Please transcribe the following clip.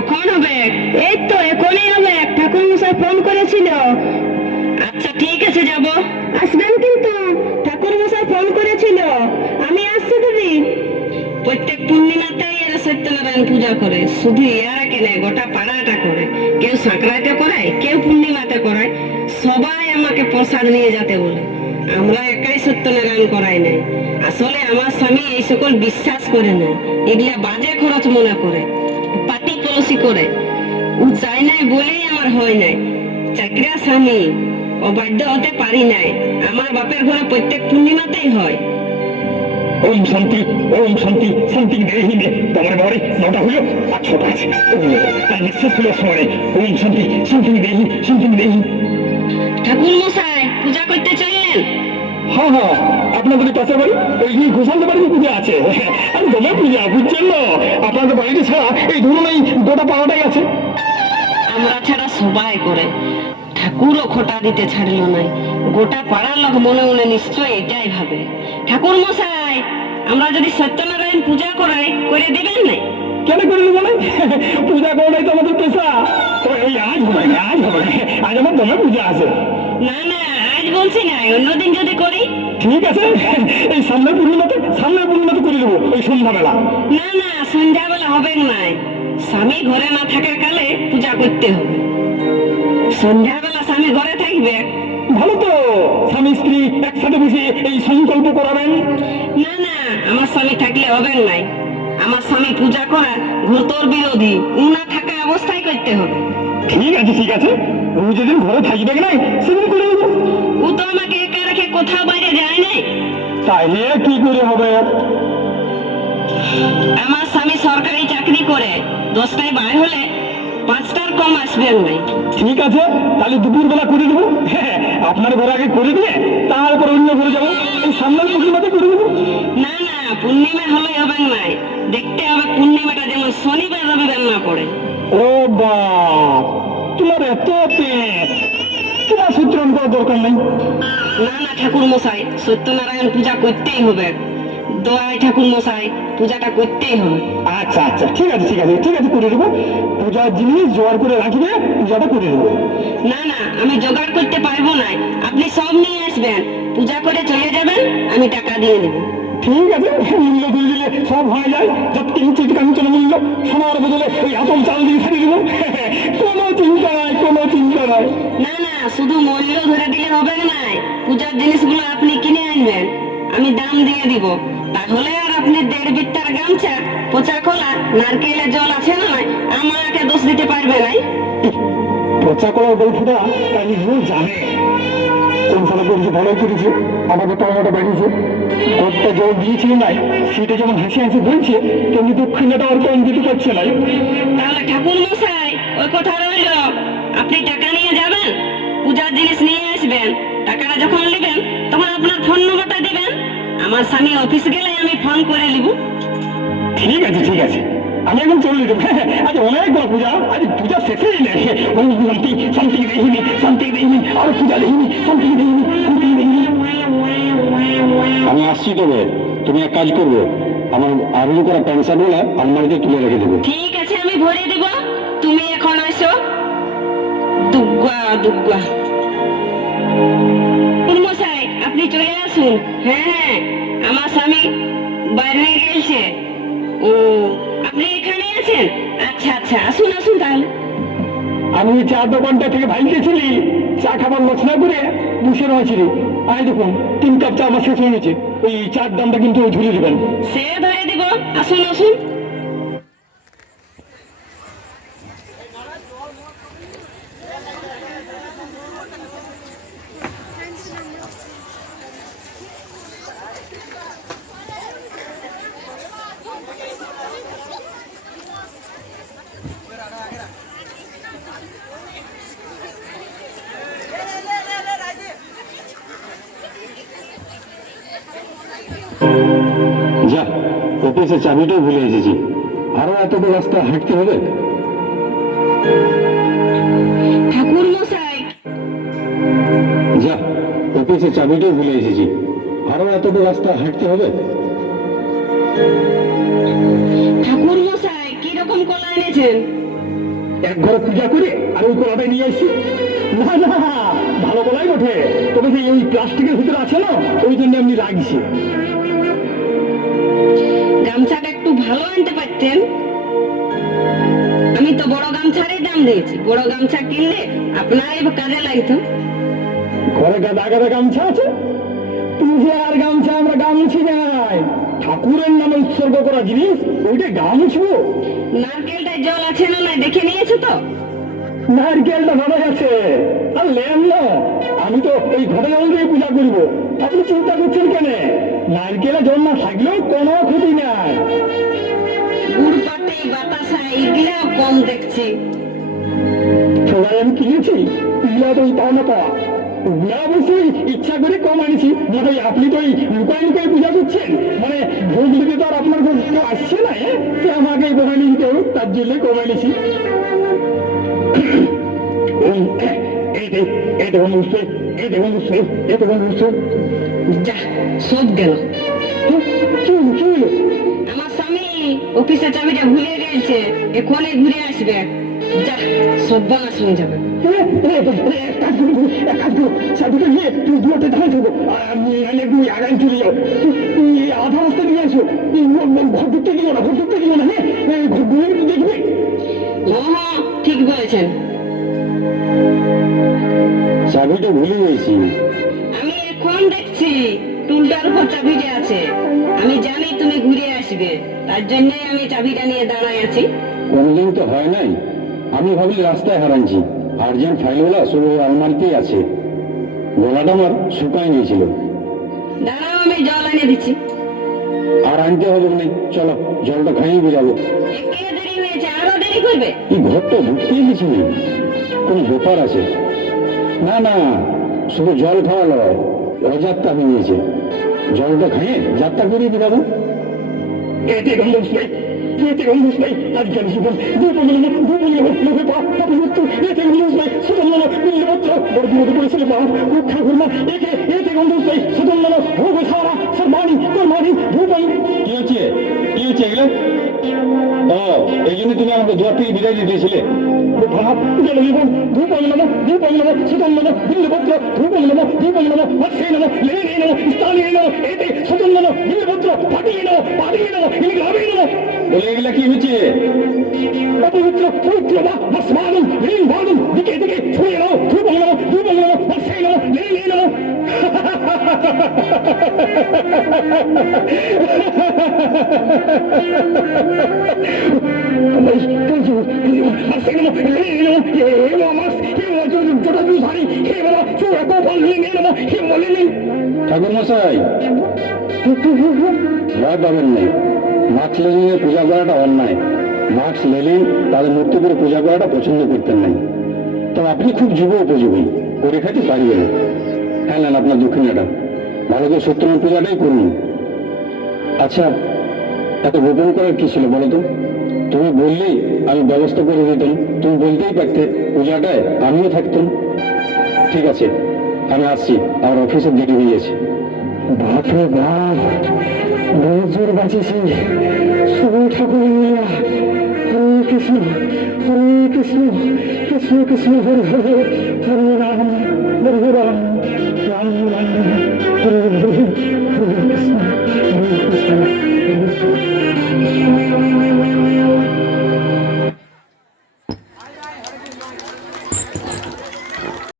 কখন হবে? এই তো এখনই হবে, ঠাকুর মশাই ফোন করেছিল। আচ্ছা ঠিক আছে, যাব। আসবেন কিন্তু, ঠাকুর মশাই ফোন করেছিল। আমি আসছি দিদি। প্রত্যেক পূর্ণিমাতেই এরা সত্যনারায়ণ পূজা করে, শুধু এরা কেন, গোটা পাড়াটা করে। কেউ সংক্রান্তিতে করায়, কেউ পূর্ণিমাতে করায়। সবাই আমাকে প্রসাদ নিয়ে যেতে বলে। আমরা একাই সত্যনারায়ণ করাই নাই। আসলে আমার স্বামী এই সকল বিশ্বাস করে না, এগুলা বাজে খরচ মনে করে, পাটি কলসি করে। ও চাই নাই বলেই আমার হয় নাই। চাকরিয়া স্বামী, অবাধ্য হতে পারি নাই। আমার বাপের ঘরে প্রত্যেক পূর্ণিমাতেই হয়। ওম শান্তি, ওম শান্তি, শান্তি দেহি মে। তোমার ঘরে 9টা হলো আর 6টা আছে। আর নিঃশ্বাস হলো সময়। ওম শান্তি, শান্তি দেহি, শান্তি দেহি। ঠাকুর মশাই পূজা করতে চললেন? হ্যাঁ হ্যাঁ, আপনাদের পাশের বাড়ি এই ঘোষালদের বাড়িতে পূজা আছে। আর দমে পূজা, বুঝছেন না? আপনাদের বাড়িতে ছাড়া এই ধরুন এই গোটা পাওয়াটাই আছে। আমরা ছাড়া সবাই করে। ঠাকুরও খোটা দিতে ছাড়লো নাই। গোটা পাড়ার লোক মনে মনে নিশ্চয় এটাই ভাবে। ঠাকুর মশাই, আমরা যদি সত্যনারায়ণ পূজা করাই, করে দিবেন নাই? কেন করে দেবো না? পূজা করাটাই তো আমাদের পেশা। তো এই আজ হবে না, আজ হবে না, আজ আমার দমে পূজা আছে। না না, আজ বলছি না, অন্যদিন যদি করি। ঠিক আছে, এই সামনের পূর্ণিমাতে করে দেবো ওই সন্ধ্যাবেলা। না না, সন্ধ্যাবেলা হবে নাই। স্বামী ঘরে না থাকার কালে পূজা করতে হবে। সন্ধ্যাবেলা স্বামী ঘরে থাকবে। ভালো তো, স্বামী স্ত্রী একসাথে বসে এই সংকল্প করাবেন। না না, আমার স্বামী থাকলে হবে নাই। আমার স্বামী পূজা করা ঘোরতর বিরোধী। ও না থাকা অবস্থায় করতে হবে। ঠিক আছে ঠিক আছে, ও যেদিন ঘরে থাকবে না সেদিন করে দেবো। ও তো আমাকে একা রেখে কোথাও বাইরে যায় নাই। তাইলে কি করে হবে? আমার স্বামী সরকারি চাকরি করে, 10টায় বাইর হলে 5টার কম আসবেন নাই। ঠিক আছে, তাহলে দুপুরবেলা করে দেবো। হ্যাঁ, আপনার ঘরে আগে করে দিয়ে তারপর অন্য ঘরে যাবো। এই সামনের পূর্ণিমাতে করে দেবো। না না, পূর্ণিমা হলে হবে নাই। দেখতে হবে পূর্ণিমাটা যেন শনিবার রবিবার না পড়ে। ও বাপ, তোমার এত পেট, তোমার সূত্রণ করার দরকার নেই। না না ঠাকুর মশাই, সত্যনারায়ণ পূজা করতেই হবে। দোয়াই ঠাকুর মশাই, পূজাটা করতেই হবে। আচ্ছা আচ্ছা, ঠিক আছে ঠিক আছে ঠিক আছে, করে দেবো। পূজার জিনিস জোগাড় করে রাখবে, পূজাটা করে দেবো। না না, আমি জোগাড় করতে পারবো না। আপনি সব নিয়ে আসবেন, পূজা করে চলে যাবেন, আমি টাকা দিয়ে দেব। ঠিক আছে, মূল্য দিয়ে দিলে সব হয়ে যায়। যত কিঞ্চিত কাঞ্চন মূল্য, সোনার বদলে ওই আতম চাল দিয়ে ছাড়িয়ে দেবো। কোনো চিন্তা নাই, কোনো চিন্তা নাই। না না, শুধু মূল্য ধরে দিলে হবে না। পূজার জিনিসগুলো আপনি কিনে আনবেন, আমি দাম দিয়ে দিব। তাহলে আর আপনি 1.5 বিত্তার গামছা, পচা কলা, নারকেলের জল আছে না, আমাকে দোষ দিতে পারবে নাই। পচা কলার গল্পটা তাই জানে। কোন ফলে করেছে, ভালো করেছে, আমাদের টমাটো বেরিয়েছে। ঘরটা জল দিয়েছিল নাই, সেটা যেমন হাসি হাসি বলছে, তেমনি দক্ষিণাটা আর কম দিতে পারছে না। তাহলে ঠাকুর মশাই, ওই কথা রইল। আপনি টাকা নিয়ে যাবেন, পূজার জিনিস নিয়ে আসবেন। টাকাটা যখন নেবেন তখন আপনার ফোন নম্বরটা দিবেন। আমার স্বামী অফিস গেলে আমি ফোন করে নিব। ঠিক আছে ঠিক আছে, আমি এখন চলে যেতে। আজ অনেক বড় পূজা, আজ পূজা শেষেই নেই। শান্তি শান্তি দেখিনি, শান্তি দেখিনি, আর পূজা দেখিনি, শান্তি দেখিনি, শান্তি দেখিনি। আমি আসছি, তবে তুমি এক কাজ করবে, আমার আরো করা প্যান্ট শার্ট গুলা আলমারিতে তুলে রেখে দেবো। ঠিক আছে, আমি ভরে দিব। তুমি এখন আসো। দুগ্গা দুগ্গা। মশাই, আপনি চলে আসুন। হ্যাঁ হ্যাঁ, আমার স্বামী বাইরে গেছে। ও, আপনি এখানে আছেন? আচ্ছা আচ্ছা, আসুন আসুন তাহলে। আমি ওই চা দোকানটা থেকে ভাইতেছিলি, চা খাবার লক্ষণা করে বসে রয়েছিলি। আয় দেখুন, 3 কাপ চা আমার শেষ হয়ে গেছে। ওই চার দামটা কিন্তু ঝুলিয়ে দেবেন। সে ধরে দিব। আসুন আসুন। যা, অফিসের চাবিটাও ভুলে এসেছি। আরো এতটা রাস্তা হাঁটতে হবে। ঠাকুর মশাই, যা, অফিসের চাবিটাও ভুলে এসেছি। আরো এতটা রাস্তা হাঁটতে হবে। ঠাকুর মশাই, কিরকম কলা এনেছেন? এক ঘরে পূজা করে আর ওই কলাটাই নিয়ে এসছি। না না, ভালো কলাই বটে, তবে সেই ওই প্লাস্টিকের ভিতরে আছে না, ওই জন্য এমনি লাগছে। গামছাটা একটু ভালো আনতে পারতেন। আমি তো বড় গামছারই দাম দিয়েছি, বড় গামছা কিনলে আপনারই কাজে লাগতো। ঘরে গাদা গাদা গামছা আছে, পূজার গামছা আমরা গামছি নাই, ঠাকুরের নামে উৎসর্গ করা জিনিস, ওইটা গামছবো। নারকেলটায় জল আছে না নাই দেখে নিয়েছো তো? নারকেলটা ভালো আছে, আর লেম না, আমি তো এই ঘরে জল দিয়ে পূজা করবো, আপনি চিন্তা করছেন কেন? নারকেলে জল না থাকলেও কোনো ক্ষতি নাই। গুড় পাটি বাতাসা এগুলা কম দেখছি। সবাই আমি কিনেছি, এগুলা তো ওই পাও না পাওয়া, ওগুলা অবশ্যই ইচ্ছা করে কম আনিছি। না ভাই, আপনি তো ওই লুকাই লুকাই পূজা করছেন, মানে ভোগ দিতে তো আর আপনার ঘর কেউ আসছে না, সে আমাকে কমাই নিতে হোক, তার জন্য কমাই নিছি। এই দেখুন বুঝতে, এই দেখুন বুঝতে, এই দেখুন বুঝতে, যা সব গেল। কি হলো? আমার স্বামী অফিসে চাবিটা ভুলে গেছে, এখনই ঘুরে আসবে। যা সব বানাস হয়ে যাবে। আধা রাস্তা নিয়ে আসো, ঘর ঢুকতে দিও না, ঘর ঢুকতে দিও না, হ্যাঁ ঘর দেখবে। হ্যাঁ ঠিক বলেছেন। চাবিটা ভুলে গেছি। আমি এখন দেখছি টুলটার উপর চাবিটা আছে, আমি জানি তুমি ঘুরে আসবে, তার জন্যই আমি চাবিটা নিয়ে দাঁড়ায় আছি। কোনদিন তো হয় নাই, আমি ভাবলি রাস্তায় হারাইছি, আর্জেন্ট ফাইলগুলা সব আলমারিতেই আছে, গলাটা আমার শুকাই নিয়েছিল। দাঁড়াও আমি জল এনে দিচ্ছি। আর আনতে হবে না, চলো জলটা খাইয়ে বেরাবো। একে দেরি হয়েছে, আরো দেরি করবে? এই ঘরটা ঢুকতেই কিছু নেই, কোনো ব্যাপার আছে? না না, শুধু জল খাওয়া নয়, অযাত্রা হয়ে গেছে, জলটা খাইয়ে যাত্রা করিয়ে বেরাবো। এতে গন্ধ নেই, এতে গন্ধ নেই, আজকে আমি শুধু এতে গন্ধ নেই, সুতরাং নীলভদ্র বর্ধমতে পড়েছিল মা রক্ষা করমা, এতে গন্ধ নেই, সুতরাং ভোগ সারা সর্বাণী কর্মাণী ভূপাই। কি হচ্ছে, কি হচ্ছে এগুলো? ও, এই জন্য তুমি আমাকে দুয়ার থেকে বিদায় দিয়েছিলে। ভাব গেল জীবন, ধূপম নম, ধূপম নম, সুতম নম, নীলভদ্র, ধূপম নম, ধূপম নম, বৎসে নম, লেনে নম, স্থানে নম, এতে সুতম নম, নীলভদ্র, পাঠিয়ে নম, পাঠিয়ে নম, ইনগ্রামে নম। বলে এগুলা কি হচ্ছে? অপবিত্র পবিত্র বা ভস্মাদম, ঋণ ভাদম, দিকে দিকে ছুঁয়ে নাও, ধূপম নম, ধূপম নম, বৎসে নম, লেনে নম। ঠাকুর মশাই, ভয় পাবেন নেই, মার্কস লেনিনের পূজা করাটা অন্যায়। মার্কস লেনিন তাদের মূর্তি করে পূজা করাটা পছন্দ করতেন নাই, তবে আপনি খুব যুব উপযোগী, করে খাইতে পারবেন। হ্যাঁ নেন আপনার দক্ষিণাটা, ভালো করে সত্যনারায়ণ পূজাটাই করুন। আচ্ছা, এত গোপন করার কি ছিল বলো তো? তুমি বললেই আমি ব্যবস্থা করে দিতাম, তুমি বলতেই পারতে, পূজাটায় আমিও থাকতাম। ঠিক আছে, আমি আসছি, আমার অফিসে দেরি হয়ে গেছে। বাপরে বাপ, বহুত জোর বাঁচেছি। শুভ ঠাকুর, হরে কৃষ্ণ, হরে কৃষ্ণ, কৃষ্ণ কৃষ্ণ হরে হরে, হরে রাম।